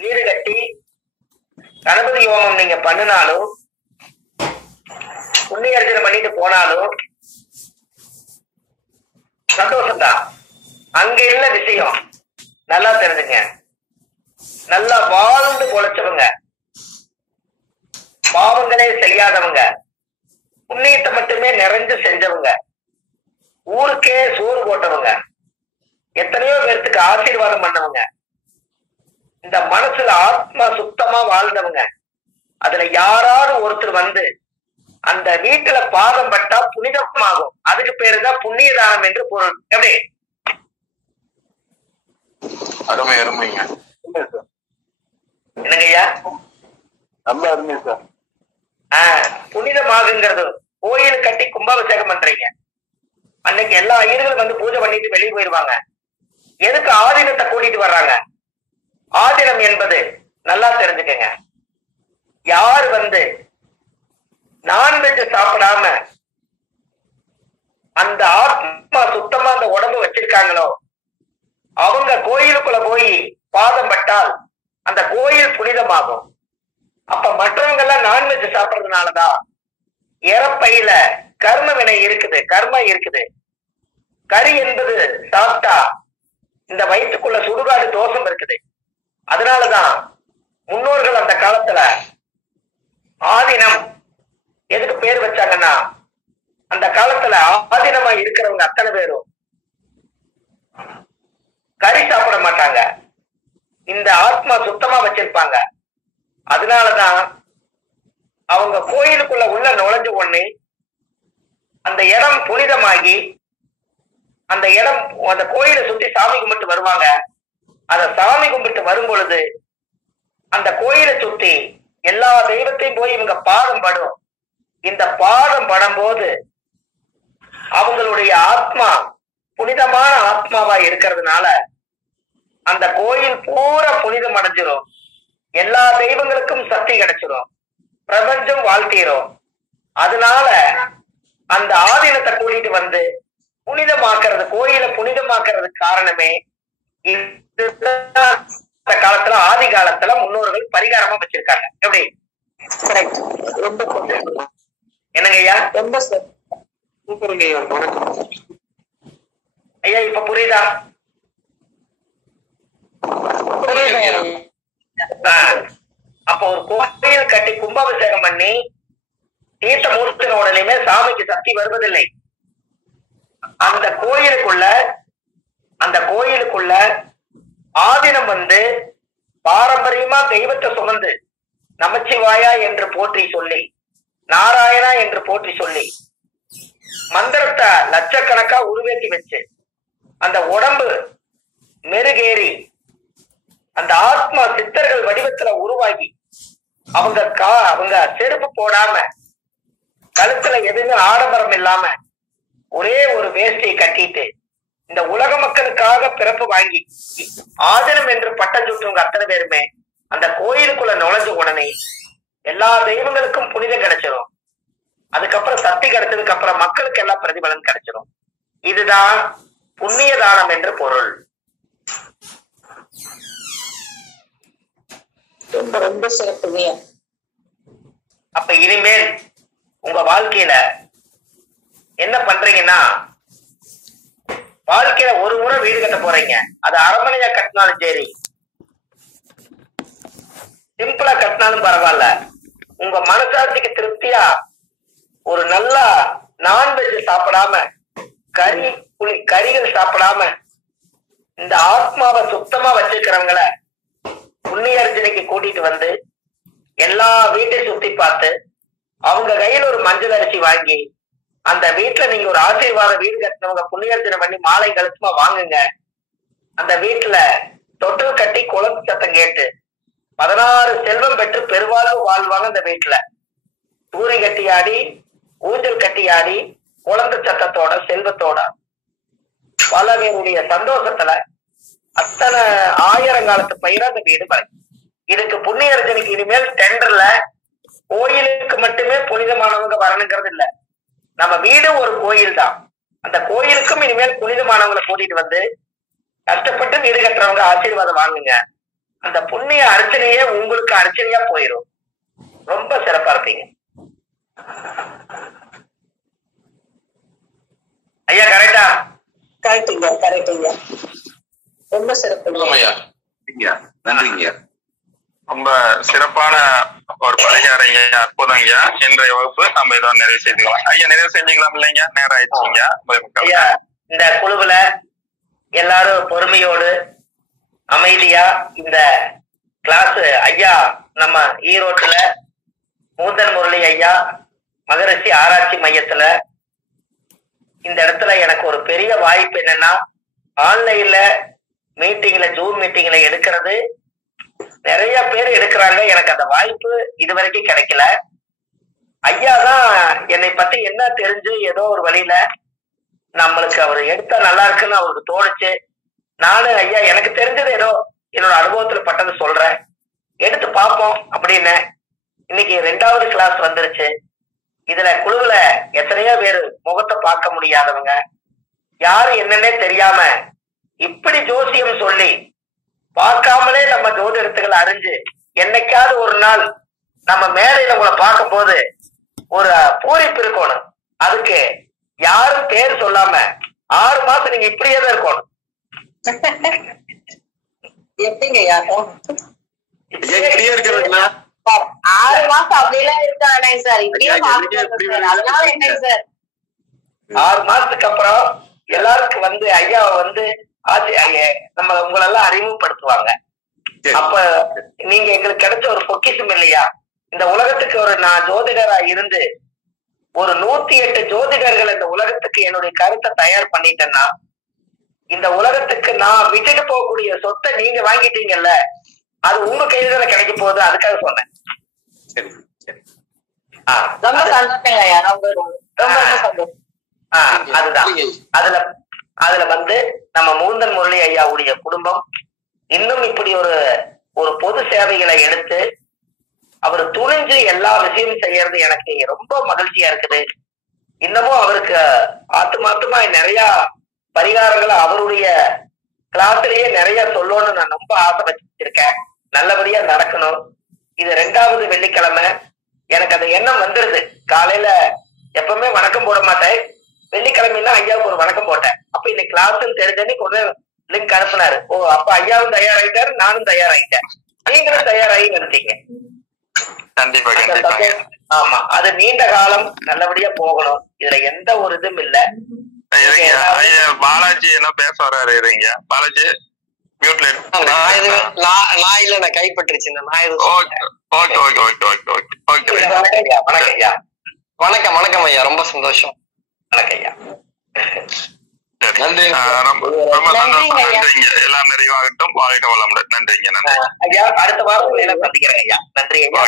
வீடு கட்டி கணபதி ஹோமம் நீங்க பண்ணினாலும் புண்ணிய அர்ச்சனை பண்ணிட்டு போனாலும் சந்தோஷம்தான். அங்க இல்ல விஷயம். நல்லா தெரிஞ்சுங்க. நல்லா வாழ்ந்து பொழைச்சவங்க, பாவங்களே செய்யாதவங்க, புண்ணியத்தை மட்டுமே நிறைஞ்சு செஞ்சவங்க, ஊருக்கே சோறு போட்டவங்க, எத்தனையோ பேர்த்துக்கு ஆசீர்வாதம் பண்ணவங்க, இந்த மனசுல ஆத்மா சுத்தமா வாழ்ந்தவங்க, அதுல யாராவது ஒருத்தர் வந்து அந்த வீட்டுல பாதம் பட்டா புனிதமாகும். அதுக்கு பேருதான் புண்ணிய தானம் என்று பொருள். எப்படி? அருமை அருமைங்க. என்னங்கய்யா? ரொம்ப அருமை சார். புனிதமாகுங்கிறது கோயில் கட்டி கும்பாபிஷேகம் பண்றீங்க. அன்னைக்கு எல்லா ஐயர்களும் வந்து பூஜை பண்ணிட்டு வெளியே போயிருவாங்க. எதுக்கு ஆதீனத்தை கூட்டிட்டு வர்றாங்க? ஆதீனம் என்பது நல்லா தெரிஞ்சுக்கங்க. யார் வந்து நான்வெஜ் சாப்பிடாம அந்த ஆத்மா சுத்தமா அந்த உடம்பு வச்சிருக்காங்களோ அவங்க கோயிலுக்குள்ள போய் பாதம் பட்டால் அந்த கோயில் புனிதமாகும். அப்ப மற்றவங்க எல்லாம் நான்வெஜ் சாப்பிடறதுனாலதான் இறப்பையில கர்ம வினை இருக்குது, கர்மம் இருக்குது. கறி என்பது சாப்பிட்டா இந்த வயிற்றுக்குள்ள சுடுகாடு தோஷம் இருக்குது. அதனாலதான் முன்னோர்கள் அந்த காலத்துல ஆதீனம் எதுக்கு பேர் வச்சாங்கன்னா, அந்த காலத்துல ஆதீனமா இருக்கிறவங்க அத்தனை பேரும் கறி சாப்பிட மாட்டாங்க, இந்த ஆத்மா சுத்தமா வச்சிருப்பாங்க. அதனாலதான் அவங்க கோயிலுக்குள்ள உள்ள நுழைஞ்ச உடனே அந்த இடம் புனிதமாகி அந்த இடம் அந்த கோயிலை சுத்தி சாமி கும்பிட்டு வருவாங்க. அத சாமி கும்பிட்டு வரும் பொழுது அந்த கோயிலை சுத்தி எல்லா தெய்வத்தையும் போய் இவங்க பாதம் படும். இந்த பாதம் படும் போது அவங்களுடைய ஆத்மா புனிதமான ஆத்மாவா இருக்கிறதுனால அந்த கோயில் பூரா புனிதம் அடைஞ்சிரும். எல்லா தெய்வங்களுக்கும் சக்தி கிடைச்சிரும், பிரபஞ்சம் வாழ்த்திரும். அதனால அந்த ஆதீனத்தை கூட்டிட்டு வந்து புனிதமாக்குறது, கோயிலை புனிதமாக்குறதுக்கு காரணமே இந்த காலத்துல ஆதி காலத்துல முன்னோர்கள் பரிகாரமா வச்சிருக்காங்க. எப்படி? என்னங்க ஐயா? ரொம்ப ஐயா இப்ப புரியுதா? அப்ப ஒரு கோயில் கட்டி கும்பாபிஷேகம் பண்ணி தீர்த்த மூர்த்தின உடனே சாமிக்கு சக்தி வருவதில்லை. அந்த கோயிலுக்குள்ள ஆதீனம் வந்து பாரம்பரியமா தெய்வத்தை சுமந்து நமச்சிவாயா என்று போற்றி சொல்லி, நாராயணா என்று போற்றி சொல்லி, மந்திரத்தை லட்சக்கணக்கா உருவேற்றி வச்சு அந்த உடம்பு மெருகேறி அந்த ஆத்மா சித்தர்கள் வடிவத்துல உருவாகி அவங்க செருப்பு போடாம கழுத்துல எதுவுமே ஆடம்பரம் இல்லாம ஒரே ஒரு வேஷ்டியை கட்டிட்டு இந்த உலக மக்களுக்காக பிறப்பு வாங்கி ஆதீனம் என்று பட்டம் சுட்டுவங்க அத்தனை பேருமே அந்த கோயிலுக்குள்ள நுழைஞ்ச உடனே எல்லா தெய்வங்களுக்கும் புனிதம் கிடைச்சிரும். அதுக்கப்புறம் சக்தி கிடைச்சதுக்கு அப்புறம் மக்களுக்கு எல்லாம் பிரதிபலன் கிடைச்சிரும். இதுதான் புண்ணிய தானம் என்று பொருள். ரொம்ப ரொம்ப சிறப்புங்க. அப்ப இனிமேல் உங்க வாழ்க்கையில என்ன பண்றீங்கன்னா, வாழ்க்கையில ஒரு முறை வீடு கட்ட போறீங்க. அது அரண்மனையா கட்டினாலும் சரி, சிம்பிளா கட்டினாலும் பரவாயில்ல. உங்க மனசாட்சிக்கு திருப்தியா ஒரு நல்ல நான்வெஜ் சாப்பிடாம, கறிகள் சாப்பிடாம இந்த ஆத்மாவை சுத்தமா வச்சிருக்கிறவங்கள புண்ணிய அர்ச்சனைக்கு கூட்டிட்டு வந்து எல்லா வீட்டையும் சுத்தி பார்த்து அவங்க கையில ஒரு மஞ்சள் அரிசி வாங்கி அந்த வீட்டுல நீங்க ஒரு ஆசீர்வாத வீடு கட்டினவங்க புண்ணியர்ச்சனை பண்ணி மாலை கழுத்துமா வாங்குங்க. அந்த வீட்டுல தொட்டில் கட்டி குளத்து சத்தம் கேட்டு 16 செல்வம் பெற்று பெருவாழ்வு வாழ்வாங்க. அந்த வீட்டுல தூரி கட்டி ஆடி, ஊஞ்சல் கட்டி ஆடி, குழந்தை சத்தத்தோட செல்வத்தோட பல பேருடைய சந்தோஷத்துல அத்தனை ஆயிரங்காலத்து பயிர அந்த வீடு வரை. இதுக்கு புண்ணிய அர்ச்சனைக்கு இனிமேல் டெண்டர்ல கோயிலுக்கு மட்டுமே புனிதமானவங்க வரணுங்கிறது இல்ல. நம்ம வீடு ஒரு கோயில் தான். அந்த கோயிலுக்கும் இனிமேல் புனிதமானவங்களை கூட்டிட்டு வந்து கஷ்டப்பட்டு வீடு கட்டுறவங்க ஆசீர்வாதம் வாங்குங்க. அந்த புண்ணிய அர்ச்சனையே உங்களுக்கு அர்ச்சனையா போயிடும். ரொம்ப சிறப்பா இருப்பீங்க ஐயா. கரெக்டா? கரெக்டுங்க, கரெக்டுங்க. ரொம்ப சிறப்புங்க. நன்றிங்க. ரொம்ப சிறப்பான ஒரு பரிகாரம். அற்புதம் ஐயா. இன்றைய வகுப்பு நம்ம இதோட நிறைவு செய்துக்கலாம் ஐயா. நிறைவு செஞ்சுக்கலாம் இல்லைங்க? நேரம் ஆயிடுச்சுங்க. ஐயா, இந்த குழுவுல எல்லாரும் பொறுமையோடு அமைதியா இந்த கிளாஸ் ஐயா நம்ம ஈரோட்டுல மூந்தன் முரளி ஐயா மகரிஷி ஆராய்ச்சி மையத்துல இந்த இடத்துல எனக்கு ஒரு பெரிய வாய்ப்பு என்னன்னா, ஆன்லைன்ல மீட்டிங்ல ஜூம் மீட்டிங்ல எடுக்கிறது நிறைய பேர் எடுக்கிறாங்க. எனக்கு அந்த வாய்ப்பு இதுவரைக்கும் கிடைக்கல. ஐயா தான் என்னை பத்தி என்ன தெரிஞ்சு ஏதோ ஒரு வழியில நம்மளுக்கு அவர் எடுத்தா நல்லா இருக்குன்னு அவருக்கு தோணுச்சு. நானும் ஐயா எனக்கு தெரிஞ்சது ஏதோ என்னோட அனுபவத்துல பட்டது சொல்றேன், எடுத்து பார்ப்போம் அப்படின்னு. இன்னைக்கு 2வது கிளாஸ் வந்துருச்சு. இதுல குழுவுல எத்தனையோ பேர் முகத்தை பார்க்க முடியாதவங்க, யாரு என்னன்னே தெரியாம இப்படி ஜோசியம் சொல்லி பார்க்காமலே நம்ம ஜோதிடத்துகளை அறிஞ்சு என்னைக்காவது ஒரு நாள் நம்ம மேலையில உங்களை பார்க்கும் போது ஒரு பூரிப்பு இருக்கணும். அதுக்கு யாரும் பேர் சொல்லாம 6 மாசம் நீங்க இப்படியே தான் இருக்கணும். எப்படிங்க யாரும் 6 மாசம் அப்படியெல்லாம் இருக்கானே சார். இப்படியே அதனால என்ன சார் 6 மாசத்துக்கு அப்புறம் எல்லாருக்கும் வந்து ஐயாவை வந்து நம்ம உங்களெல்லாம் அறிமுகப்படுத்துவாங்க. அப்ப நீங்க எங்களுக்கு கிடைச்ச ஒரு பொக்கிஷம் இல்லையா? இந்த உலகத்துக்கு ஒரு நான் ஜோதிடரா இருந்து ஒரு 108 ஜோதிடர்கள் இந்த உலகத்துக்கு என்னுடைய கருத்தை தயார் பண்ணிட்டேன்னா, இந்த உலகத்துக்கு நான் விட்டுட்டு போகக்கூடிய சொத்தை நீங்க வாங்கிட்டீங்கல்ல, அது உங்க கையில கிடைக்க போகுது. அதுக்காக சொன்னேன். ரொம்ப சந்தோஷங்க ஐயா. ரொம்ப ரொம்ப சந்தோஷம். அதுதான் அதுல வந்து நம்ம மூந்தன் முரளி ஐயாவுடைய குடும்பம் இன்னும் இப்படி ஒரு பொது சேவைகளை எடுத்து அவர் துணிஞ்சு எல்லா விஷயமும் செய்யறது எனக்கு ரொம்ப மகிழ்ச்சியா இருக்குது. இன்னமும் அவருக்கு ஆத்துமாத்துமா நிறைய பரிகாரங்களை அவருடைய கிளாஸ்லயே நிறைய சொல்லணும்னு நான் ரொம்ப ஆசை வச்சிருக்கேன். நல்லபடியா நடக்கணும். இது 2வது வெள்ளிக்கிழமை எனக்கு அந்த எண்ணம் வந்துருது. காலையில எப்பவுமே வணக்கம் போட மாட்டேன், வெள்ளிக்கிழமைன்னா ஐயாவுக்கு ஒரு வணக்கம் போட்டேன். அப்ப இன்னைக்கு கிளாஸ் தெரிஞ்சனே கொஞ்சம் லிங்க் அனுப்புனாரு. ஓ, அப்ப ஐயாவும் தயாராயிட்டாரு, நானும் தயாராயிட்டேன், நீங்களும் தயாராகி நினைச்சீங்க. ஆமா, அது நீண்ட காலம் நல்லபடியா போகணும். இதுல எந்த ஒரு இதுவும் இல்ல. பாலாஜி என்ன பேச வர்றாரு? இருங்க பாலாஜி, மியூட்ல நான் கைப்பற்றுச்சு. வணக்கம் வணக்கம் ஐயா. ரொம்ப சந்தோஷம். வணக்கம் ஐயா. நன்றி. ரொம்ப சந்தோஷம். நன்றிங்க. எல்லாம் நிறைவாகட்டும். வாழ்க்கை வளமுடன். நன்றிங்க. நன்றி ஐயா. அடுத்த வாரம் எல்லாம் சந்திக்கிறேன் ஐயா. நன்றி ஐயா.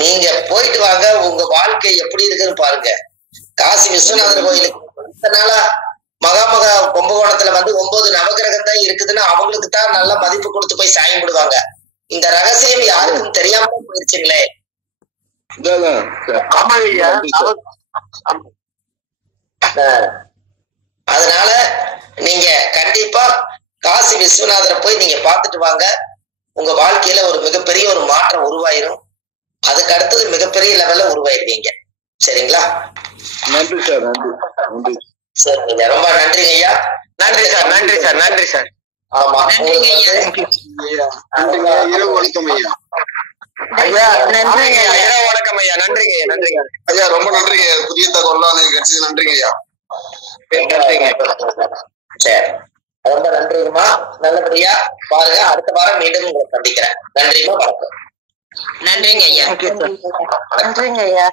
நீங்க போயிட்டு வாங்க. உங்க வாழ்க்கை எப்படி இருக்குன்னு பாருங்க. காசி விஸ்வநாதர் கோயிலுக்கு நாளா மகாமகா கும்பகோணத்துல வந்து 9 நவகிரகம் தான் இருக்குதுன்னு அவங்களுக்கு தான் நல்ல மதிப்பு கொடுத்து போய் சாயம் விடுவாங்க. இந்த ரகசியம் யாருக்கும் தெரியாம போயிருச்சுங்களே. அதனால நீங்க கண்டிப்பா காசி விஸ்வநாதரை போய் நீங்க பாத்துட்டு வாங்க. உங்க வாழ்க்கையில ஒரு மிகப்பெரிய ஒரு மாற்றம் உருவாயிரும். அதுக்கு அடுத்தது மிகப்பெரிய லெவல்ல உருவாயிருவீங்க. சரிங்களா? நன்றி சார். நன்றி. சரிங்க, ரொம்ப நன்றிங்க ஐயா. நன்றி சார். நன்றி சார். நன்றி சார். ஆமா, இரவு வணக்கம் ஐயா. ஐயா நன்றிங்க ஐயா. இரவு வணக்கம் ஐயா. நன்றிங்க. நன்றிங்க ஐயா. ரொம்ப நன்றிங்க. புதிய தகவல்லாம் கிடைச்சது. நன்றிங்க ஐயா. நன்றிங்க. சரி, ரொம்ப நன்றிங்கம்மா. நல்லபடியா பாருங்க. அடுத்த வாரம் மீண்டும் உங்களை சந்திக்கிறேன். நன்றிமா, வணக்கம். நன்றிங்க ஐயா. நன்றிங்க ஐயா.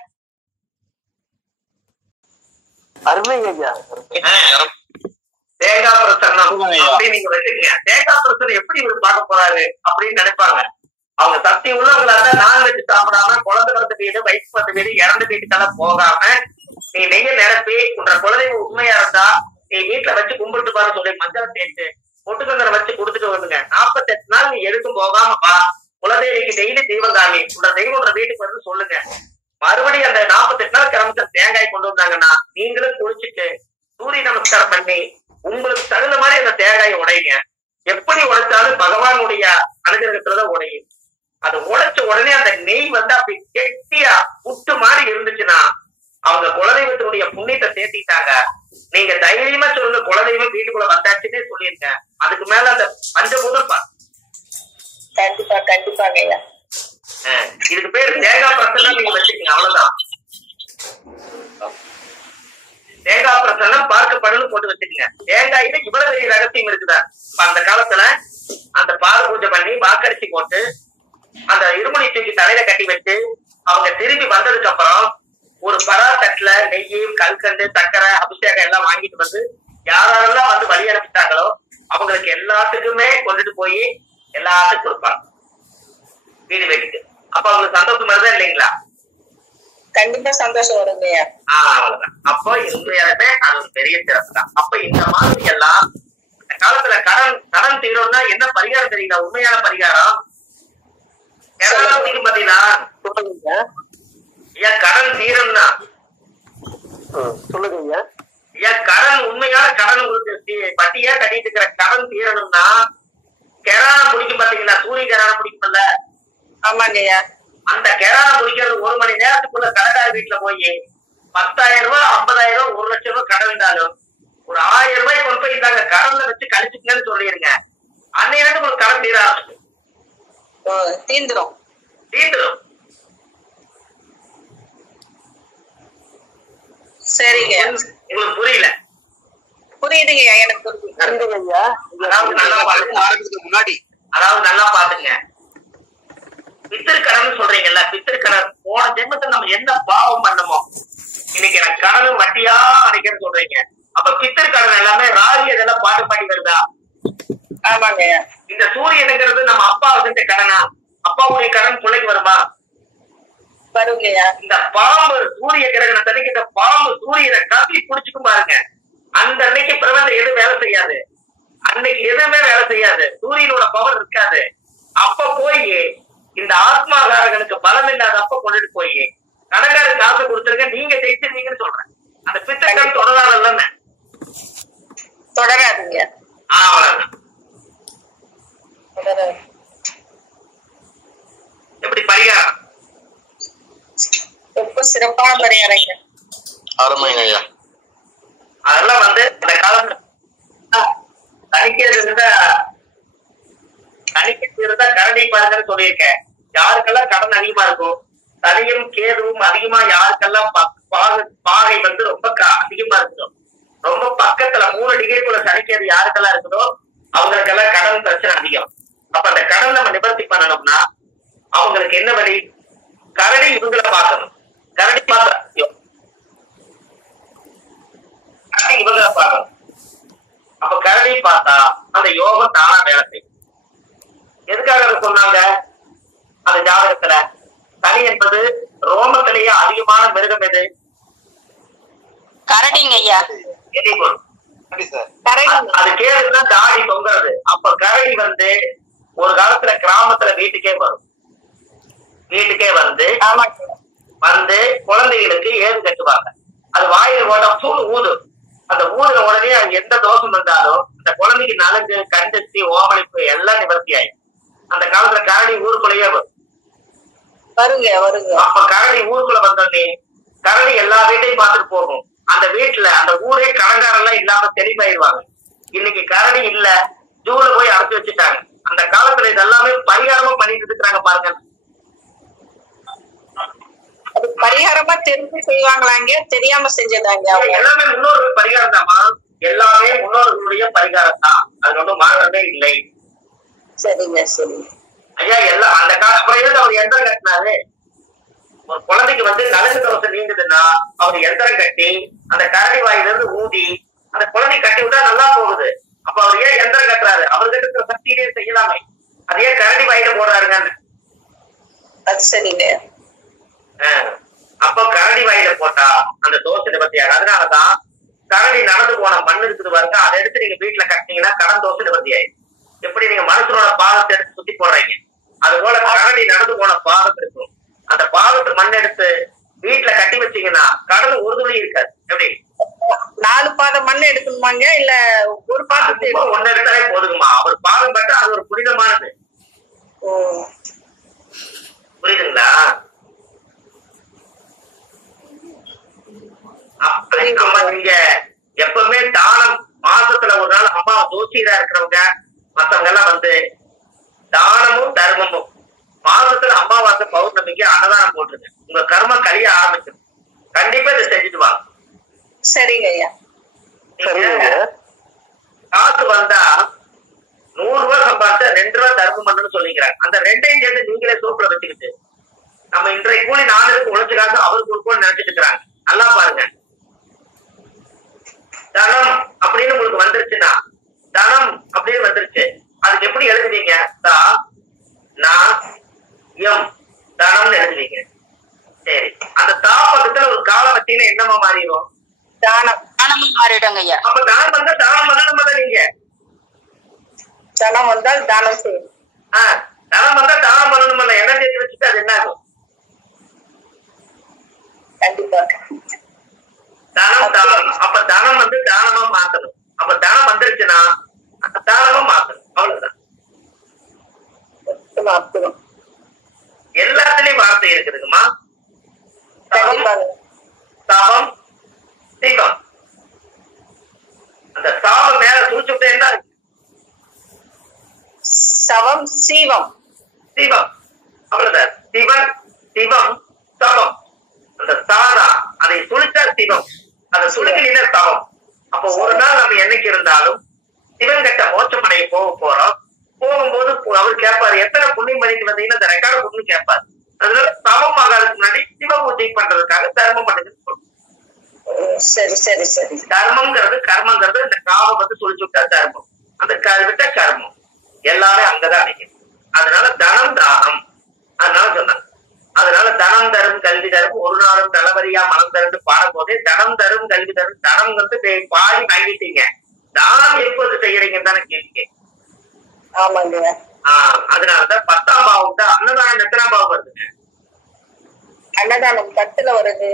அருமைங்க ஐயா. தேங்காய் பிரசன்னம் அப்படின்னு நீங்க வச்சுக்கீங்க. தேங்காய் பிரசனம் எப்படி இவர் பார்க்க போறாரு அப்படின்னு நினைப்பாங்க. அவங்க சக்தி உள்ளவங்களா இருந்தா நான்வெஜ் சாப்பிடாம குழந்தை பிறந்த வீடு, வயசு பிறந்த வீடு, இறந்த வீட்டுக்கெல்லாம் போகாம நீ நெய்ய நிரப்பி உன்ற குழந்தைங்க உண்மையா இருந்தா நீ வீட்டுல வச்சு கும்பிட்டு பாரு சொல்லி மஞ்சள் தேய்த்து பொட்டுக்கந்தரை வச்சு கொடுத்துட்டு வருங்க. 48 நாள் நீ எதுக்கும் போகாம வா. குலதெய்விக்கு டெய்லி தெய்வம் தாமி உன்ற தெய்வம்ன்ற வீட்டுக்கு வந்து சொல்லுங்க. மறுபடியும் அந்த 48 நாள் கிளம்பி தேங்காய் கொண்டு வந்தாங்கன்னா நீங்களும் குளிச்சுட்டு சூரிய நமஸ்காரம் பண்ணி உங்களுக்கு தகுந்த மாதிரி அந்த தேங்காயை உடையுங்க. எப்படி உடைச்சாலும் பகவானுடைய அனுகிரகத்துலதான் உடையும். அது உடைச்ச உடனே அந்த நெய் வந்து அப்படி கெட்டியா புட்டு மாதிரி இருந்துச்சுன்னா அவங்க குலதெய்வத்தினுடைய புண்ணியத்தை சேர்த்திட்டாங்க. நீங்க தைரியமா சொல்லுங்க, குலதெய்வம் வீட்டுக்குள்ள வந்தாச்சுன்னே சொல்லிருங்க. அதுக்கு மேல அந்த பஞ்சபூதம் கண்டிப்பா கண்டிப்பாங்க ஐயா. இதுக்கு பேரு தேங்காய் பிரசன்னம் நீங்க வச்சுக்கீங்க, அவ்வளவுதான். தேங்காய் பிரசன்னம் பார்க்கப்படலும் போட்டு வச்சுக்கீங்க. தேங்காயில இவ்வளவு பெரிய ரகசியம் இருக்குதா? அந்த காலத்துல அந்த பால் பூஜை பண்ணி வாக்கரிசி போட்டு அந்த இருமுடி தூக்கி தலையில கட்டி வச்சு அவங்க திரும்பி வந்ததுக்கு அப்புறம் ஒரு பரா தட்டுல நெய், கல்கண்டு, சர்க்கரை, அபிஷேகம் எல்லாம் வாங்கிட்டு வந்து யாரெல்லாம் வந்து வழி அனுப்பிட்டாங்களோ அவங்களுக்கு எல்லாத்துக்குமே கொண்டுட்டு போய் எல்லாத்துக்கும் கொடுப்பாங்க வீடு வீட்டுக்கு. அப்ப அவங்களுக்கு சந்தோஷம் வருதா இல்லைங்களா? கண்டிப்பா சந்தோஷம் வருங்க ஐயா. அவ்வளவுதான். அப்போ உண்மையாலுமே அது ஒரு பெரிய சிறப்பு தான். அப்ப இந்த மாதிரி எல்லாம் இந்த காலத்துல கடன் தீரும்னா என்ன பரிகாரம் தெரியல? உண்மையான பரிகாரம் பாத்தீங்களா? ஐயா கடன் தீரும்னா சொல்லுங்க ஐயா, கடன் உண்மையான கடன் உங்களுக்கு பட்டியா கட்டிட்டு இருக்கிற கடன் தீரணும்னா கெரானம் பிடிக்கும் பாத்தீங்களா? சூரிய கெரானம் பிடிக்கும்ல? ஆமாங்க ஐயா. அந்த கெரானம் பிடிக்கிறது 1 மணி நேரத்துக்குள்ள கடைக்கார வீட்டுல போய் 10,000 ரூபாய், 50,000 ரூபாய், 1 லட்சம் ரூபாய் கடன் இருந்தாலும் ஒரு 1000 ரூபாய் கொண்டு போய் இந்தாங்க கடன்ல வச்சு கழிச்சுக்கங்கன்னு சொல்லிருங்க. அன்னையிலிருந்து உங்களுக்கு கடன் தீர ஆரம்பிச்சு தீந்துரும். சரிங்க. உங்களுக்கு புரியல? புரியுதுங்க ஐயா, எனக்கு புரியுது. அதாவது நல்லா பாத்துங்க. பித்திருக்கடன் சொல்றீங்கல்ல, பித்திருக்கடன் போன ஜென்மத்தை நம்ம என்ன பாவம் பண்ணமோ இன்னைக்கு எனக்கு கடனும் வட்டியா அடைக்கிறேன்னு சொல்றீங்க. அப்ப பித்திருக்கடன் எல்லாமே ராகி அதெல்லாம் பாட்டு பாடி வருதா? ஆமாங்க. இந்த சூரியனுங்கிறது நம்ம அப்பா செஞ்ச கடனா? அப்பாவுடைய கடன் பிள்ளைக்கு வருமா? வருங்கய்யா. இந்த பாம்பு சூரிய கிரகணத்தன்னைக்கு இந்த பாம்பு சூரியனை கப்பி புடிச்சுக்கும் பாருங்க. அந்த அன்னைக்கு பிரபஞ்சம் எதுவும் வேலை செய்யாது. அன்னைக்கு எதுவுமே வேலை செய்யாது. சூரியனோட பவர் இருக்காது. அப்ப போய் இந்த ஆத்மாகாரகனுக்கு பலம் இல்லாதப்ப கொண்டுட்டு போய் கடன்கார காசு கொடுத்துருங்க, நீங்க ஜெயிச்சிருவீங்கன்னு சொல்றேன். அந்த பித்தக்கடன் தொடராதல்ல தொடராதுங்க. எப்படி பரிகாரம்? ரொம்ப சிறப்பான பரிகாரங்க. அருமைங்க ஐயா. அதெல்லாம் வந்து இந்த காலத்துல தணிக்கிறது இருந்தா கரடி பாருங்கன்னு சொல்லியிருக்கேன். யாருக்கெல்லாம் கடன் அதிகமா இருக்கும், சனியும் கேதுவும் அதிகமா யாருக்கெல்லாம் பாகை வந்து ரொம்ப அதிகமா இருக்கணும், ரொம்ப பக்கத்துல 3 டிகிரிக்குள்ள சனிக்கேது யாருக்கெல்லாம் இருக்குதோ அவங்களுக்கெல்லாம் கடன் பிரச்சனை அதிகம். அப்ப அந்த கடன் நம்ம நிவர்த்தி பண்ணணும்னா அவங்களுக்கு என்ன வழி? கரடி இவங்களை பார்க்கணும். கரடி பார்க்க இவங்களை பார்க்கணும். அப்ப கரடி பார்த்தா அந்த யோகம் தானா வேலை செய்யும். எதுக்காக சொன்னாங்க? அந்த ஜாதகத்துல சனி என்பது ரோமத்திலேயே அதிகமான மிருகம் எது? கரடிங்க ஐயா. அது கேதுன்னா தாடி தொங்குறது. அப்ப கரடி வந்து ஒரு காலத்துல கிராமத்துல வீட்டுக்கே வரும். வீட்டுக்கே வந்து குழந்தைகளுக்கு ஏது கட்டுவாங்க. அது வாயில் ஓட சூடு ஊதும். அந்த ஊதுற உடனே அங்க எந்த தோஷம் இருந்தாலும் அந்த குழந்தைக்கு நலுங்கு, கண்டிச்சு, ஓமளிப்பு எல்லாம் நிவர்த்தி ஆயிடும். அந்த காலத்துல கரடி ஊருக்குள்ளேயே வரும். அப்ப கரடி ஊருக்குள்ள வந்தோடனே கரடி எல்லா வீட்டையும் பார்த்துட்டு போகும். அந்த வீட்டுல அந்த ஊரே கடங்காரெல்லாம் இல்லாம தெளிவாயிருவாங்க. இன்னைக்கு கரடி இல்ல, ஜூல போய் அடைச்சு வச்சுட்டாங்க. அந்த காலத்துல இதெல்லாமே பரிகாரமா பண்ணிட்டு இருக்கிறாங்க பாருங்க. அது பரிகாரமா தெரிஞ்சு செய்வாங்களாங்க, தெரியாம செஞ்சதாங்க? எல்லாமே முன்னோர்கள் பரிகாரம் தாமா. எல்லாமே முன்னோர்களுடைய பரிகாரம் தான். அது ஒன்றும் மாற்றமே இல்லை. சரிங்க சரிங்க ஐயா. எல்லாம் அந்த காலத்துல அவர் எந்திரம் கட்டினாரு. ஒரு குழந்தைக்கு வந்து நலுங்கு தோசை நீங்குதுன்னா அவர் எந்திரம் கட்டி அந்த கரடி வாயிலிருந்து ஊதி அந்த குழந்தை கட்டி விட்டா நல்லா போகுது. அப்ப அவர் ஏன் எந்திரம் கட்டுறாரு? அவர்கிட்ட இருக்கிற சக்தியிலே செய்யலாமே. அது ஏன் கரடி வாயில போடுறாருங்க? அது சரிங்க. அப்ப கரடி வாயில போட்டா அந்த தோசை நிவர்த்தியாது. அதனாலதான் கரடி நடந்து போன மண் இருக்குது பாருங்க, அதை எடுத்து நீங்க வீட்டுல கட்டினீங்கன்னா கடன் தோசை நிவர்த்தி ஆயிடும். எப்படி நீங்க மனுஷனோட பாதத்தை எடுத்து சுத்தி போடுறீங்க, அது போல கரடி நடந்து போன பாதம் இருக்கும். அந்த பாதத்தை மண் எடுத்து வீட்டுல கட்டி வச்சீங்கன்னா கடன் ஒரு துளி இருக்காது. எப்படி 4 பாதம் மண் எடுக்கணுமாங்க இல்ல ஒரு பாதத்தை ஒன்னு எடுத்தாலே போதுங்கம்மா. அவர் பாதம் பட்டு அது ஒரு புனிதமானது. புரியுதுங்களா? அம்மா நீங்க எப்பவுமே தானம் மாசத்துல ஒரு நாள் அம்மா ஜோசியரா இருக்கிறவங்க மத்தவங்க எல்லாம் வந்து தானமும் தர்மமும் மாசத்துல அமாவாசை பௌர்ணமிக்கு அன்னதானம் போட்டுருங்க. உங்க கர்மம் கழிய ஆரம்பிச்சிடும். கண்டிப்பா இதை செஞ்சுட்டு வாங்க. சரிங்க ஐயா. காசு வந்தா 100 ரூபாய் சம்பாதிச்சா 2 ரூபாய் தர்மம் பண்ணணும்னு சொல்லிக்கிறாங்க. அந்த 2ஐயும் சேர்த்து நீங்களே சோப்புல வச்சுக்கிட்டு நம்ம இன்றைய கூலி 4 உழைச்சு காசு அவருக்கு கொடுக்கணும்னு நினைச்சிட்டு இருக்கிறாங்க. நல்லா பாருங்க. தனம் அப்படின்னு உங்களுக்கு வந்துருச்சுன்னா தனம் அப்படின்னு வந்துருச்சு. அதுக்கு எப்படி எழுதுவீங்க? தனம்னு எழுதுவீங்க. சரி, அந்த பக்கத்துல ஒரு காலம் வச்சீங்கன்னா என்னமா மாறிடும்? தானம் மாறிடுங்க ஐயா. அப்ப தானம் வந்தா தானம் பண்ணணும்ல நீங்க. தனம் வந்தால் தானம் செய்யணும். தனம் வந்தா தானம் பண்ணணும்ல. என்ன சேர்த்து வச்சுட்டு அது என்ன ஆகும்? கண்டிப்பா தனம் தானம். அப்ப தனம் வந்து தானமா மாத்தணும். அப்ப தனம் வந்துருச்சுன்னா தானமா மாத்தணும். அவ்வளவுதான். எல்லாத்துலயும் வார்த்தை இருக்குதுங்கம்மா. தவம் சிவம். அந்த சாபம் மேல சூழ்ச்சுட்டே என்ன? சவம் சீவம். சிவம். அவ்வளவுதான். சிவன் சிவம் சவம். அந்த சாதா அதை சுழிச்சா சிவம், அதை சுழுக்கினா சவம். அப்போ ஒரு நாள் நம்ம என்னைக்கு இருந்தாலும் சிவன் கட்ட மோட்சம் அடைய போறோம். போகும்போது அவர் கேட்பாரு, எத்தனை புண்ணியம் பண்ணிட்டு வந்தீங்கன்னா அந்த ரெக்கார்டு புண்ணியம் கேட்பாரு. அதனால சமம் ஆகாதுக்கு முன்னாடி சிவ பூஜை பண்றதுக்காக தர்மம் பண்ணுது. சரி சரி சரி. தர்மங்கிறது கர்மங்கிறது இந்த காவம் வந்து சுழிச்சு விட்டா தர்மம், அந்த விட்ட கர்மம் எல்லாமே அங்கதான் அடைக்கும். அதனால தனம் தானம். அதனால சொன்னாங்க. அதனால தனம் தரும் கல்வி தரும் ஒரு நாளும் தலைவரியா மனம் தரும்னு பாடும் போதே தனம் தரும் கல்வி தரும். தனம் வந்து பாதி வாங்கிட்டீங்க, தானம் எப்போது செய்யறீங்கன்னு தானே கேள்வி. ஆமாங்க. அதனாலதான் 10ஆம் பாவம் தான். அன்னதானம் எத்தனாம் பாவம் வருதுங்க? அன்னதானம் 10ல வருது.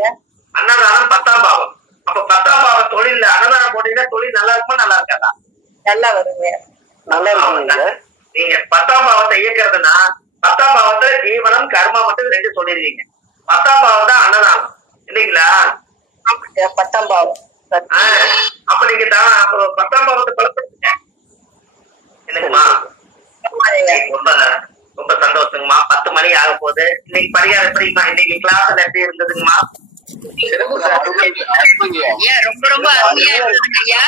அன்னதானம் 10ஆம் பாவம். அப்ப 10ஆம் பாவம் தொழில் அன்னதானம் போட்டீங்கன்னா தொழில் நல்லா இருக்குமா நல்லா இருக்காதா? நல்லா வருங்க. நல்லா இருக்குங்க. நீங்க 10ஆம் பாவத்தை இயக்கிறதுனா 10ஆம் பாவத்துல ஜீவனம் கர்மம் மட்டும் 2 சொல்லிருவீங்க. 10ஆம் பாவம் தான் அன்னதானம் இல்லைங்களா? 10ஆம் பாவம். அப்ப நீங்க தான் 10ஆம் பாவத்தை பலப்படுத்துங்க. என்னங்கம்மா? ரொம்ப சந்தோஷங்கம்மா. 10 மணி ஆக போகுது. இன்னைக்கு பரிகாரம் எப்படிமா? இன்னைக்கு கிளாஸ்ல எப்படி இருந்ததுங்கம்மா? ரொம்ப ரொம்ப அருமையா இருந்ததுங்க ஐயா.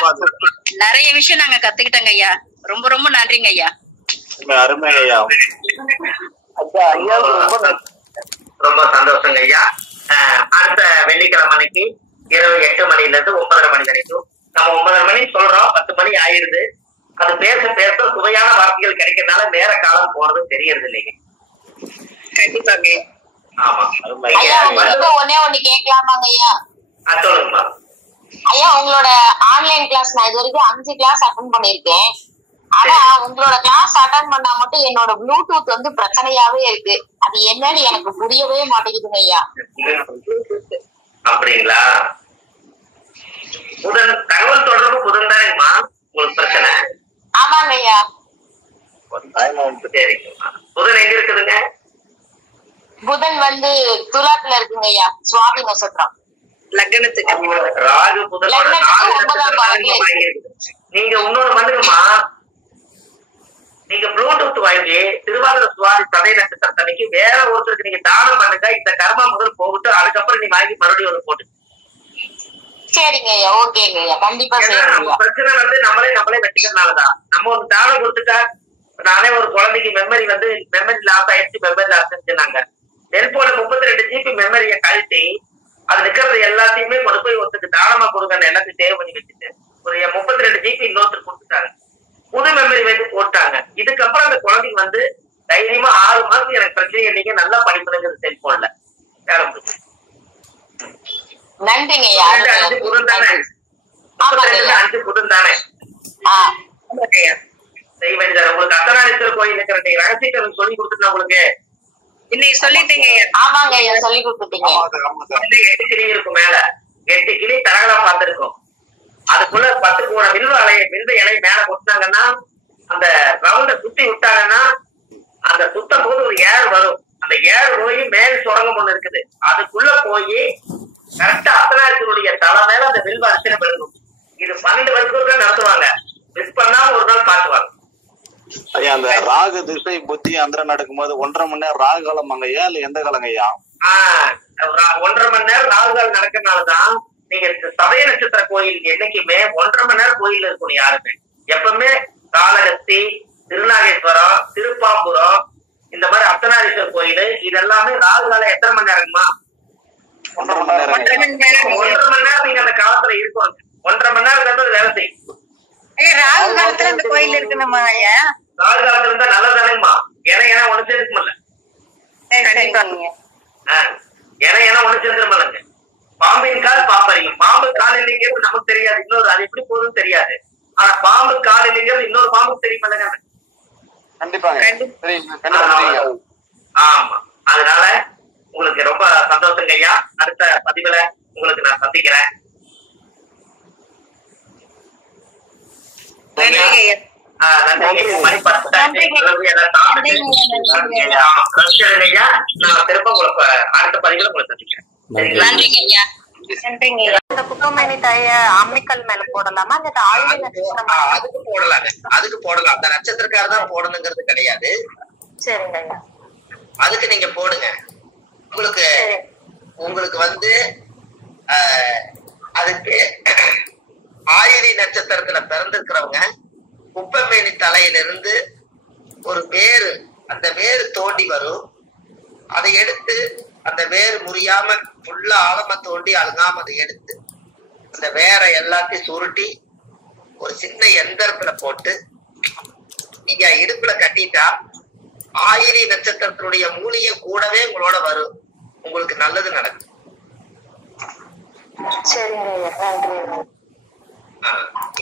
நிறைய விஷயம் நாங்க கத்துக்கிட்டோங்க ஐயா. ரொம்ப ரொம்ப நன்றிங்க ஐயா. அருமை ஐயா. ரொம்ப சந்தோஷங்க ஐயா. அடுத்த வெள்ளிக்கிழமை அன்னைக்கு இரவு 8 மணில இருந்து 9:30 மணி வரைக்கும் நம்ம 9:30 மணி சொல்றோம், 10 மணி ஆயிடுது. அது பேச பேச சுவையான வார்த்தைகள் கிடைக்கிறதுனால நேர காலம் போறது தெரியறது இல்லைங்க. கண்டிப்பாங்க. ஆமா. ஐயா உங்களுக்கு ஒண்ணே ஒண்ணு கேட்கலாமாங்க ஐயா? சொல்லுங்கம்மா. ஐயா உங்களோட ஆன்லைன் கிளாஸ் நான் இது வரைக்கும் 5 கிளாஸ் அட்டெண்ட் பண்ணிருக்கேன். ஆனா உங்களோட கிளாஸ் அட்டெண்ட் பண்ணா மட்டும் என்னோட ப்ளூடூத் வந்து பிரச்சனையாவே இருக்கு. அது என்னன்னு எனக்கு புரியவே மாட்டேங்குதுங்க ஐயா. அப்படிங்களா? புதன் தகவல் தொடர்பு புதன் தானேம்மா உங்களுக்கு பிரச்சனை? ஆமாங்க ஐயா. சரிங்கம்மா. புதன் எங்க இருக்குதுங்க? புதன் வந்து துலாத்துல இருக்குங்க ஐயா. சுவாமி நட்சத்திரம். லக்னத்துக்கு ராகு புதன். நீங்க இன்னொரு பண்ணுங்கம்மா. நீங்க ப்ளூடூத் வாங்கி திருவாதிரை சுவாதி சதய நட்சத்திரத்தன்னைக்கு வேற ஒருத்தருக்கு நீங்க தானம் பண்ணுங்க. இந்த கர்மா முதல் போகுட்டு அதுக்கப்புறம் நீ வாங்கி மறுபடியும் ஒரு போட்டு. சரிங்க ஐயா. ஓகேங்க ஐயா. கண்டிப்பா செய்யணும். பிரச்சனை வந்து நம்மளே வச்சுக்கிறதுனாலதான். நம்ம ஒரு தானம் கொடுத்துட்டா, நானே ஒரு குழந்தைக்கு மெமரி லாஸ் ஆயிடுச்சு, மெமரி லாஸ் சொன்னாங்க. செல்போன்ல 32 GB மெமரியை கழட்டி அது இருக்கிறது எல்லாத்தையுமே கொண்டு போய் ஒருத்தருக்கு தானமா கொடுங்க எல்லாத்தையும் சேவ் பண்ணி வச்சுட்டு ஒரு 32 GB இன்னொருத்தர் கொடுத்துட்டாங்க. புது மெமரி வந்து போட்டாங்க. இதுக்கப்புறம் அந்த குழந்தைக்கு வந்து தைரியமா 6 மாசம் எனக்கு பிரச்சனை இல்லைங்க, நல்லா படிப்புங்கிறது செல்போன்ல. நன்றிங்க ஐயா. 5 புதன் தானே? 5 புதன் தானே? செய்வேன். உங்களுக்கு அர்த்தநாரீஸ்வரர் கோயில் இருக்கிற ரகசியத்தை சொல்லி கொடுத்துட்டேன் உங்களுக்கு. இன்னைக்கு சொல்லிட்டீங்க. ஆமாங்க ஐயா சொல்லி கொடுத்துட்டீங்க. 8 கிளி இருக்கும் மேல, 8 கிளி தரகலா பார்த்திருக்கோம். அதுக்குள்ள 10 போன வில்வ இலை மேல கொட்டினாங்கன்னா அந்த ரவுண்ட சுத்தி விட்டாங்கன்னா அந்த சுத்தம் போது ஒரு ஏர் வரும். அந்த ஏர் போய் மேல் சுரங்கம் ஒண்ணு இருக்குது, அதுக்குள்ள போய் கரெக்டா அர்த்தநாரீஸ்வரருடைய தலை மேல அந்த வில்வ அர்ச்சனை பெருகும். இது 12 வருஷம் நடத்துவாங்க, மிஸ் பண்ணாம ஒரு நாள் பாத்துவாங்க. ஐயா அந்த ராகு திசை புத்தி அந்தரம் நடக்கும்போது 1.5 மணி நேரம் ராகு காலம் ஐயா இல்ல எந்த காலங்க ஐயா? 1.5 மணி நேரம் ராகு காலம் நடக்கிறதுனாலதான் நீங்க சதய நட்சத்திர கோயில் என்னைக்குமே 1.5 மணி நேரம் கோயில் இருக்கணும். யாருமே எப்பவுமே காளகஸ்தி, திருநாகேஸ்வரம், திருப்பாம்புரம், இந்த மாதிரி அர்த்தநாரீஸ்வரர் கோயில் இதெல்லாமே ராகு காலம் எத்தனை மணி நேரமா? 1.5 மணி நேரம். 1.5 மணி நேரம் நீங்க அந்த காலத்துல இருப்பாங்க. 1.5 மணி நேரம் வேலை செய்யும். ராகு காலத்துல அந்த கோயில் இருக்கணுமா ஐயா? ராகு காலத்துல இருந்தா நல்லதானேமா? ஏன்னா ஒண்ணு சேர்ந்துக்குமில்ல, ஏன்னா ஒண்ணு சேர்ந்துருமில்லங்க. பாம்பின் கால் பாப்பறியும். பாம்பு கால் இல்லைங்கிறது நமக்கு தெரியாது, இன்னொரு அது எப்படி போகுதுன்னு தெரியாது. ஆனா பாம்பு கால் இல்லைங்கிறது இன்னொரு பாம்புக்கு தெரியுமில்லங்க. ஆமா, அதனால உங்களுக்கு ரொம்ப சந்தோஷங்க ஐயா. அடுத்த பதிவுல உங்களுக்கு நான் சந்திக்கிறேன். மணி 10 நான் திரும்ப உங்களுக்கு அடுத்த பதிவுல உங்களை சந்திக்கிறேன். இந்த குப்பமேனி தாய அம்மிக்கல் மேல போடலாமா? அதுக்கு போடலாங்க, அதுக்கு போடலாம். அந்த நட்சத்திரக்கார தான் போடணுங்கிறது கிடையாது. சரிங்க ஐயா, அதுக்கு நீங்க போடுங்க. உங்களுக்கு வந்து அதுக்கு ஆயிரி நட்சத்திரத்துல பிறந்திருக்கிறவங்க குப்பமேனி தலையிலிருந்து ஒரு வேறு, அந்த வேறு தோண்டி வரும். அதை எடுத்து அந்த வேறு முறியாம ஃபுல்லா ஆழமா தோண்டி அழுங்காம அதை எடுத்து அந்த வேற எல்லாத்தையும் சுருட்டி ஒரு சின்ன எந்திரத்துல போட்டு நீங்க இடுப்புல கட்டிட்டா ஆயிரி நட்சத்திரத்தினுடைய மூலிகை கூடவே உங்களோட வரும். உங்களுக்கு நல்லது நடக்கும்.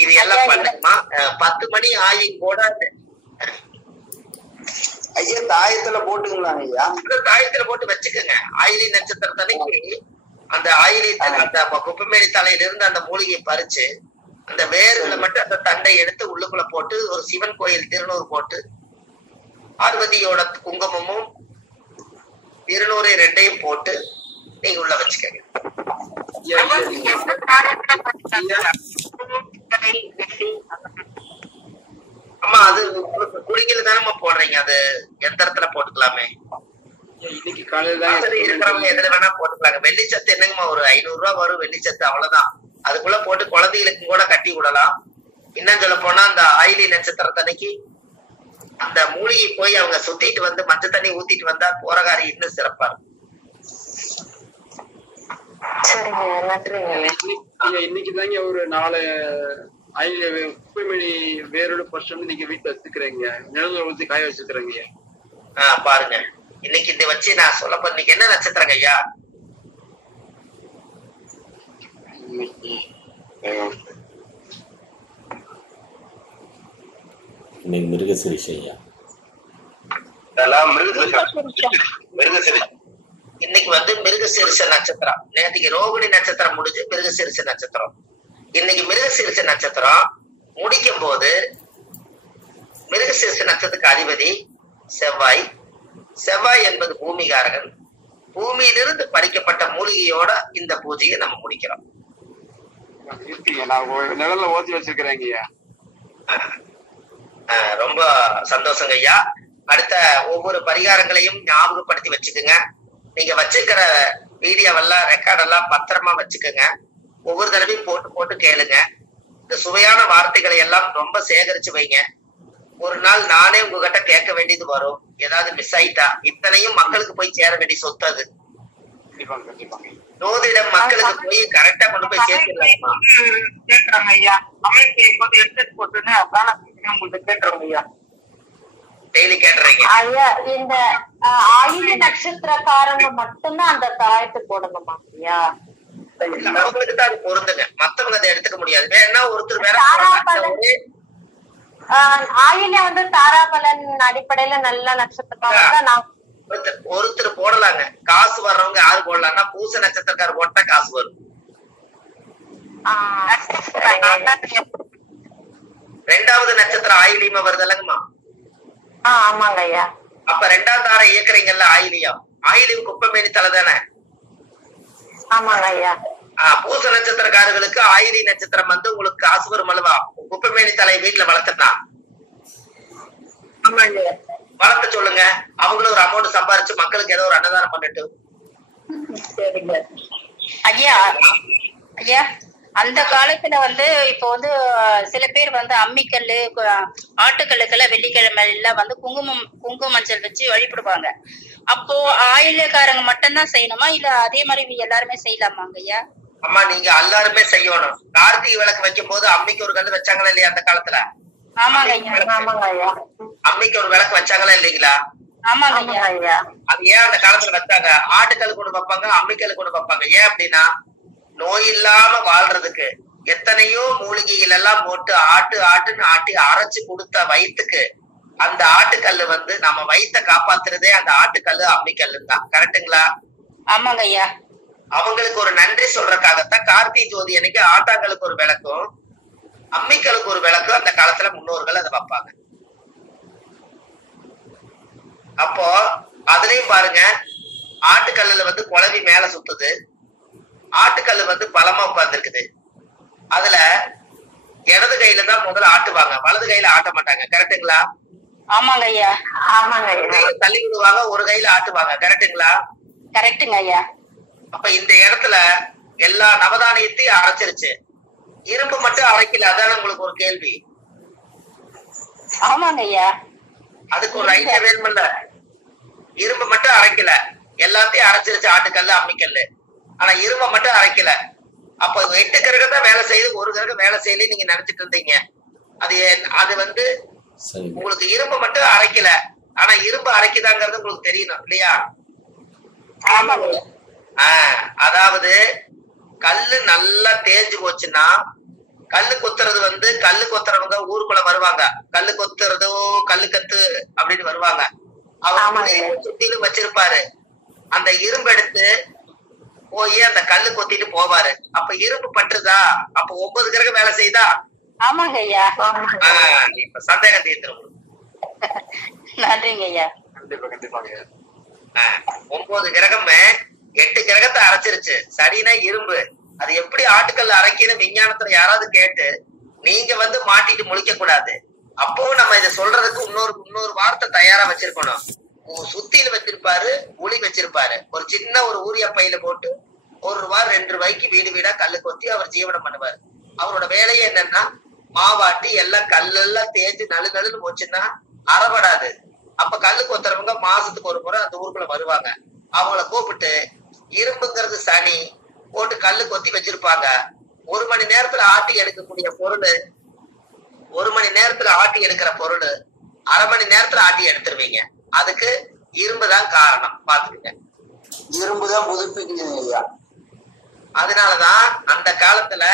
இது எல்லாம் பண்ணுமா? 10 மணி ஆயின் கூட ஐயா தாயத்துல போட்டுக்கலாம் ஐயா. தாயத்துல போட்டு வச்சுக்கோங்க. ஆயிலி நட்சத்திரத்தன்னைக்கு அந்த ஆயிலி அந்த குப்பமேனி தலையில இருந்து அந்த மூலிகையை பறிச்சு அந்த வேர்ல மட்டும் அந்த தண்டை எடுத்து உள்ளுக்குள்ள போட்டு ஒரு சிவன் கோயில் திருநூறு போட்டு பார்வதியோட குங்குமமும் திருநூறு 2ஐயும் போட்டு நீங்க உள்ள வச்சுக்கோங்க. அம்மா அது குடிக்கல தானே போடுறீங்க, அது எந்திரத்துல போட்டுக்கலாமே. இன்னைக்கு காலையில இருக்கிறவங்க எதுல வேணா போட்டுக்கலாங்க. வெள்ளிச்சத்து என்னங்கம்மா ஒரு 500 ரூபாய் வரும் வெள்ளிச்சத்து, அவ்வளவுதான். அதுக்குள்ள போட்டு குழந்தைகளுக்கும் கூட கட்டி விடலாம். இன்னும் சொல்ல போனா அந்த ஆயிலி நட்சத்திரத்தன்னைக்கு அந்த மூலிகை போய் அவங்க சுத்திட்டு வந்து மஞ்ச தண்ணி ஊத்திட்டு வந்தா போறகாரி இன்னும் சிறப்பா இருக்கும். இன்னைக்கு தாங்க ஒரு 4 குப்பைமணி வேரோட ஃபர்ஸ்ட் வந்து நீங்க வீட்டுல வச்சுக்கிறீங்க, நிழல ஊத்தி காய வச்சுக்கிறீங்க. பாருங்க இன்னைக்கு இதை வச்சு நான் சொல்ல போறேன். இன்னைக்கு என்ன நட்சத்திரங்க ஐயா? இன்னைக்கு மிருகசீரிஷம் ஐயா. இன்னைக்கு வந்து மிருகசீரிஷ நட்சத்திரம். நேற்றுக்கு ரோகிணி நட்சத்திரம் முடிஞ்சு மிருகசீரிஷ நட்சத்திரம். இன்னைக்கு மிருகசீரிஷ நட்சத்திரம் முடிக்கும் போது மிருகசீரிஷ நட்சத்திரத்துக்கு அதிபதி செவ்வாய். செவ்வாய் என்பது பூமிகாரகன். பூமியிலிருந்து பறிக்கப்பட்ட மூலிகையோட இந்த பூஜையை நம்ம முடிக்கிறோம். நிழல்ல ஓத்தி வச்சிருக்கிறேங்க. ரொம்ப சந்தோஷங்க ஐயா. அடுத்த ஒவ்வொரு பரிகாரங்களையும் ஞாபகப்படுத்தி வச்சுக்கோங்க. நீங்க வச்சுக்கிற வீடியோவெல்லாம் ரெக்கார்டெல்லாம் பத்திரமா வச்சுக்கோங்க. ஒவ்வொரு தடவையும் போட்டு போட்டு கேளுங்க. இந்த சுவையான வார்த்தைகளை எல்லாம் ரொம்ப சேகரிச்சு வைங்க. ஒரு நாள் நானே உங்ககிட்ட கேட்க வேண்டியது வரும், ஏதாவது மிஸ் ஆயிட்டா. இத்தனையும் மக்களுக்கு போய் சேர வேண்டிய சொத்து அது. ஜோதிடம் மக்களுக்கு போய் கரெக்டா கொண்டு போய் சேர்த்துடலாமா? கேக்குறாங்க ஐயா. அமைப்பு போது எடுத்துட்டு போட்டுன்னு அதான் உங்களுக்கு கேட்டுறோம் ஐயா. டெய்லி கேட்டுறீங்க ஐயா. இந்த ஆயுத நட்சத்திரக்காரங்க மட்டும்தான் அந்த தாயத்தை போடணுமா ஐயா? அவங்களுக்கு தான் அது பொருந்துங்க, மத்தவங்க அதை எடுத்துக்க முடியாது. வேணா ஒருத்தர் வேற ஆயில வந்து தாராபலன் அடிப்படையில நல்ல நட்சத்திரம் ஒருத்தர் போடலாங்க. காசு வர்றவங்க யாரு போடலாம்னா பூச நட்சத்திரக்காரர் போட்டா காசு வரும். ரெண்டாவது நட்சத்திரம் ஆயிலியமா வருதல்லங்கம்மா? ஆமாங்க ஐயா. அப்ப ரெண்டாம் தாரை இயக்குறீங்கல்ல ஆயிலியம், ஆயிலியம் குப்பமேனி தலை தானே? ஆமாங்க ஐயா. பூச நட்சத்திரக்காரர்களுக்கு ஆயிலி நட்சத்திரம் வந்து உங்களுக்கு காசு வரும் அல்லவா? குப்பமேனி தலையை வீட்டுல வளர்த்துனா வளர்த்த சொல்லுங்க, அவங்களும் ஒரு அமௌண்ட் சம்பாரிச்சு மக்களுக்கு ஏதோ ஒரு அன்னதானம் பண்ணிட்டு. ஐயா ஐயா, அந்த காலத்துல வந்து இப்போ வந்து சில பேர் வந்து அம்மிக்கல்லு ஆட்டுக்கல்லுக்கெல்லாம் வெள்ளிக்கிழமை எல்லாம் வந்து குங்கும மஞ்சள் வச்சு வழிபடுவாங்க. அப்போ ஆயிலக்காரங்க மட்டும்தான் செய்யணுமா இல்ல அதே மாதிரி எல்லாருமே செய்யலாமாங்க ஐயா? அம்மா நீங்க எல்லாருமே செய்யணும். கார்த்திகை விளக்கு வைக்கும் போது அம்மிக்கு ஒரு கல்லு வச்சாங்களா இல்லையா அந்த காலத்துல? ஆமாங்க ஐயா. அம்மிக்கு ஒரு விளக்கு வச்சாங்களா இல்லைங்களா? ஆமாங்க ஐயா. அது ஏன் அந்த காலத்துல வச்சாங்க? ஆட்டுக்கல் கொண்டு வைப்பாங்க, அம்மிக்கல் கொண்டு வைப்பாங்க. ஏன் அப்படின்னா நோய் இல்லாம வாழ்றதுக்கு எத்தனையோ மூலிகைகள் எல்லாம் போட்டு ஆட்டுன்னு ஆட்டி அரைச்சு கொடுத்த வயிற்றுக்கு அந்த ஆட்டுக்கல்லு வந்து நம்ம வயிற்ற காப்பாத்துறதே அந்த ஆட்டுக்கல்லு அம்மிக்கல்லு தான். கரெக்டுங்களா? ஆமாங்க ஐயா. அவங்களுக்கு ஒரு நன்றி சொல்றதுக்காகத்தான் கார்த்திகை ஜோதி அன்னைக்கு ஆட்டாங்களுக்கு ஒரு விளக்கும் அம்மிக்கலுக்கு ஒரு விளக்கும் அந்த காலத்துல முன்னோர்கள் அதை வைப்பாங்க. அப்போ அதுலயும் பாருங்க, ஆட்டுக்கல்லுல வந்து குழவி மேல சுத்துது, ஆட்டுக்கல்லு வந்து பலமா உட்கார்ந்து இருக்குது. அதுல இடது கையில தான் முதல்ல ஆட்டுவாங்க, வலது கையில ஆட்ட மாட்டாங்க. கரெக்டுங்களா? ஆமாங்க ஐயா. ஆமாங்க ஐயா. தள்ளி விடுவாங்க, ஒரு கையில ஆட்டுவாங்க. கரெக்டுங்களா? கரெக்டுங்க ஐயா. அப்ப இந்த இடத்துல எல்லா நவதானியத்தையும் அரைச்சிருச்சு, இரும்பு மட்டும் அரைக்கல. அதான உங்களுக்கு ஒரு கேள்வி? ஆமாங்க ஐயா. அதுக்கு ஒரு ஐடியா வேணும்ல. இரும்பு மட்டும் அரைக்கல, எல்லாத்தையும் அரைச்சிருச்சு ஆட்டுக்கல்லு அம்மிக்கல்லு. ஆனா இரும்பை மட்டும் அரைக்கல. அப்ப 8 கிரகம் தான் வேலை செய்யுது, ஒரு கிரகம் வேலை செய்யல நீங்க நினைச்சிட்டு இருந்தீங்க. அது வந்து உங்களுக்கு இரும்பு மட்டும் அரைக்கல, ஆனா இரும்பு அரைக்குதாங்கிறது உங்களுக்கு தெரியணும் இல்லையா? அதாவது கல்லு நல்லா தேஞ்சு போச்சுன்னா, கல்லு கொத்துறது வந்து கல்லு கொத்துறவங்க ஊருக்குள்ள வருவாங்க, கல்லு கொத்துறதோ கல்லு கத்து அப்படின்னு வருவாங்க. அவர் சுத்திலும் வச்சிருப்பாரு, அந்த இரும்பு எடுத்து போய் அந்த கல்லு கொத்திட்டு போவாரு. அப்ப இரும்பு பட்டுதா? அப்ப 9 கிரகம் வேலை செய்தா? ஆமாங்க ஐயா. இப்ப சந்தேகம் தீர்த்துரும். நன்றிங்க ஐயா. கண்டிப்பாங்க. 9 கிரகமே 8 கிரகத்தை அரைச்சிருச்சு. சரினா இரும்பு அது எப்படி ஆட்டுக்கல் அரைக்கிற விஞ்ஞானத்துல யாராவது கேட்டு நீங்க வந்து மாட்டிட்டு முழிக்க கூடாது. அப்பவும் நம்ம இதை சொல்றதுக்கு இன்னொரு வார்த்தை தயாரா வச்சிருக்கணும். சுத்தியில வச்சிருப்பாரு, உளி வச்சிருப்பாரு, ஒரு சின்ன ஒரு ஊரியா பையில போட்டு ₹1 ₹2 வீடு வீடா கல்லு கொத்தி அவர் ஜீவனம் பண்ணுவாரு. அவரோட வேலையே என்னன்னா மாவாட்டி எல்லாம் கல்லெல்லாம் தேஞ்சு நழுன்னு போச்சுன்னா அறப்படாது. அப்ப கல்லு கொத்துறவங்க மாசத்துக்கு ஒரு முறை அந்த ஊருக்குள்ள வருவாங்க. அவங்கள கூப்பிட்டு இரும்புங்கிறது சனி போட்டு கல்லு கொத்தி வச்சிருப்பாங்க. 1 மணி நேரத்துல ஆட்டி எடுக்கக்கூடிய பொருள், 1 மணி நேரத்துல ஆட்டி எடுக்கிற பொருள் 1/2 மணி நேரத்துல ஆட்டி எடுத்துருவீங்க. அதுக்கு இரும்புதான் காரணம். பாத்துக்கங்க, இரும்புதான் புதுப்பிக்குது. அதனாலதான் அந்த காலத்துல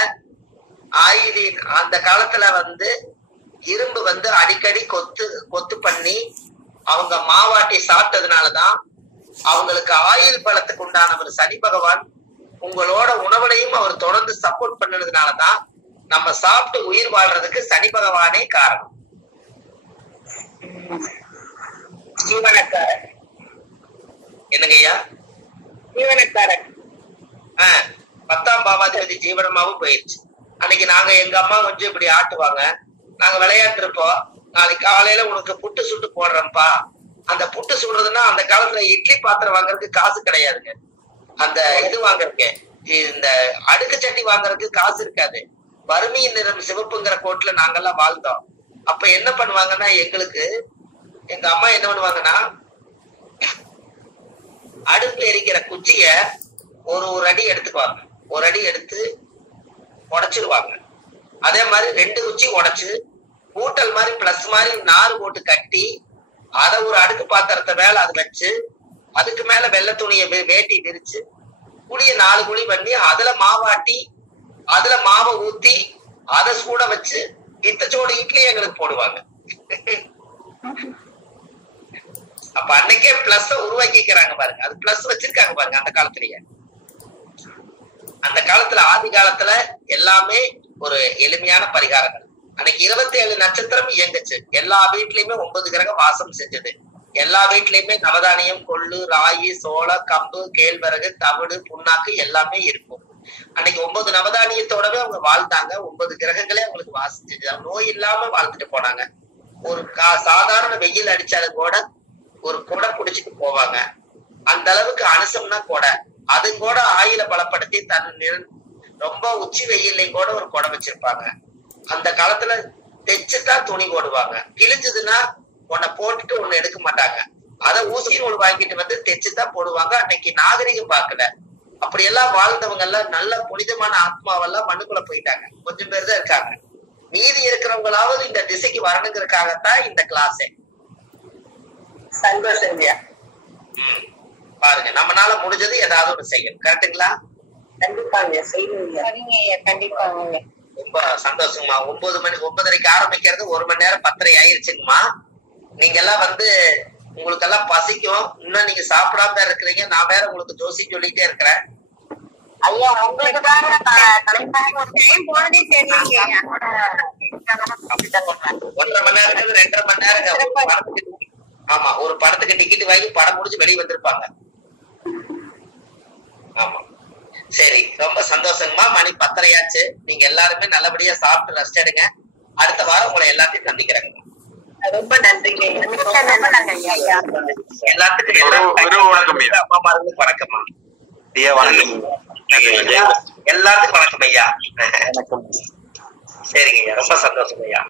அந்த காலத்துல வந்து இரும்பு வந்து அடிக்கடி கொத்து பண்ணி அவங்க மாவாட்டி சாப்பிட்டதுனாலதான் அவங்களுக்கு ஆயுள் பலத்துக்கு உண்டானவர் சனி பகவான் உங்களோட உணவுலையும் அவர் தொடர்ந்து சப்போர்ட் பண்ணதுனாலதான் நம்ம சாப்பிட்டு உயிர் வாழ்றதுக்கு சனி பகவானே காரணம். ஜீவனக்காரன் என்னங்கய்யா? ஜீவனக்காரன் 10ஆம் பாவாதிபதி ஜீவனமாவும் போயிடுச்சு. அன்னைக்கு நாங்க எங்க அம்மா கொஞ்சம் இப்படி ஆட்டுவாங்க, நாங்க விளையாண்டு இருப்போம். நாளைக்கு காலையில உனக்கு புட்டு சுட்டு போடுறேன்ப்பா. அந்த புட்டு சுடுறதுன்னா அந்த காலத்துல இட்லி பாத்திரம் வாங்குறதுக்கு காசு கிடையாதுங்க. அந்த இது வாங்குறதுக்கு, இந்த அடுக்கு சட்டி வாங்குறதுக்கு காசு இருக்காது. வறுமையின் நிறம் சிவப்புங்கிற கோட்ல நாங்கெல்லாம் வாழ்ந்தோம். அப்ப என்ன பண்ணுவாங்கன்னா, எங்களுக்கு எங்க அம்மா என்ன பண்ணுவாங்கன்னா, அடுப்புல எரிக்கிற குச்சிய ஒரு அடி எடுத்துக்குவாங்க. ஒரு அடி எடுத்து உடைச்சிருவாங்க. அதே மாதிரி 2 குச்சி உடைச்சு கூட்டல் மாதிரி பிளஸ் மாதிரி நாறு போட்டு கட்டி அதை ஒரு அடுக்கு பாத்திரத்தை மேல அது வச்சு அதுக்கு மேல வெள்ளை துணியை வேட்டி விரிச்சு குழிய 4 குழி பண்ணி அதுல மாவாட்டி அதுல மாவை ஊத்தி அதை சூட வச்சு இத்தச்சோடு இட்லி எங்களுக்கு போடுவாங்க. அப்ப அன்னைக்கே பிளஸ் உருவாக்கிக்கிறாங்க பாருங்க. அது பிளஸ் வச்சிருக்காங்க பாருங்க அந்த காலத்திலேயே. அந்த காலத்துல ஆதி காலத்துல எல்லாமே ஒரு எளிமையான பரிகாரங்கள். அன்னைக்கு 27 நட்சத்திரம் இயங்குச்சு. எல்லா வீட்லயுமே 9 கிரகம் வாசம் செஞ்சது. எல்லா வீட்லயுமே நவதானியம், கொள்ளு, ராகி, சோளம், கம்பு, கேழ்வரகு, தவிடு, புண்ணாக்கு எல்லாமே இருக்கும். அன்னைக்கு 9 நவதானியத்தோடவே அவங்க வாழ்ந்தாங்க. 9 கிரகங்களே அவங்களுக்கு வாசம் செஞ்சது. நோய் இல்லாம வாழ்ந்துட்டு போனாங்க. ஒரு சாதாரண வெயில் அடிச்சாலும் கூட ஒரு கொடை பிடிச்சிட்டு போவாங்க. அந்த அளவுக்கு அனுசம்னா கொடை. அதுவும் கூட ஆயில பலப்படுத்தி ரொம்ப உச்சி வெயிலையும் கூட ஒரு கொடை வச்சிருப்பாங்க. அந்த காலத்துல தைச்சுதான் துணி போடுவாங்க. கிழிஞ்சதுன்னா உன்னை போட்டுட்டு ஒண்ணு எடுக்க மாட்டாங்க. அதை ஊசி நூல் வாங்கிட்டு வந்து தைச்சுதான் போடுவாங்க. அன்னைக்கு நாகரிகம் பார்க்கல. அப்படியெல்லாம் வாழ்ந்தவங்க எல்லாம் நல்ல புனிதமான ஆத்மாவெல்லாம் மண்ணுக்குள்ள போயிட்டாங்க. கொஞ்சம் பேர் தான் இருக்காங்க. மீதி இருக்கிறவங்களாவது இந்த திசைக்கு வரணுங்கிறதுக்காகத்தான் இந்த கிளாஸே. சந்தோஷம். பாருங்க, நம்மளால முடிஞ்சது ஏதாவது ஒண்ணு செய்யணும். கரெக்டுங்களா? கண்டிப்பாங்க செய்வீங்க. கண்டிப்பாங்க. ரொம்ப சந்தோஷங்கம்மா. 9 மணி 9:30 ஆரம்பிக்கிறது 1 மணி நேரம் 10:30 ஆயிருச்சுங்கம்மா. நீங்க எல்லாம் உங்களுக்கு எல்லாம் பசிக்கும். இன்னும் நீங்க சாப்பிடாம இருக்கிறீங்க. நான் வேற உங்களுக்கு ஜோசி சொல்லிட்டே இருக்கிறேன். ஐயா உங்களுக்கு தாங்க போனதே தெரியலைங்க. 1.5 மணி நேரம் 2.5 மணி நேரம். ஆமா, ஒரு படத்துக்கு டிக்கெட் வாங்கி படம் முடிச்சு வெளியே வந்திருப்பாங்க. ஆமா, சரி, ரொம்ப சந்தோஷங்கம்மா. மணி 10:30 ஆச்சு. நீங்க எல்லாருமே நல்லபடியா சாப்பிட்டு ரெஸ்ட் எடுங்க. அடுத்த வாரம் உங்களை எல்லாத்தையும் சந்திக்கிறேங்க. ரொம்ப நன்றிங்க. எல்லாத்துக்கும் அம்மா மாருக்கு வணக்கம்மா. எல்லாத்துக்கும் வணக்கம் ஐயா. சரிங்க ஐயா, ரொம்ப சந்தோஷம் ஐயா.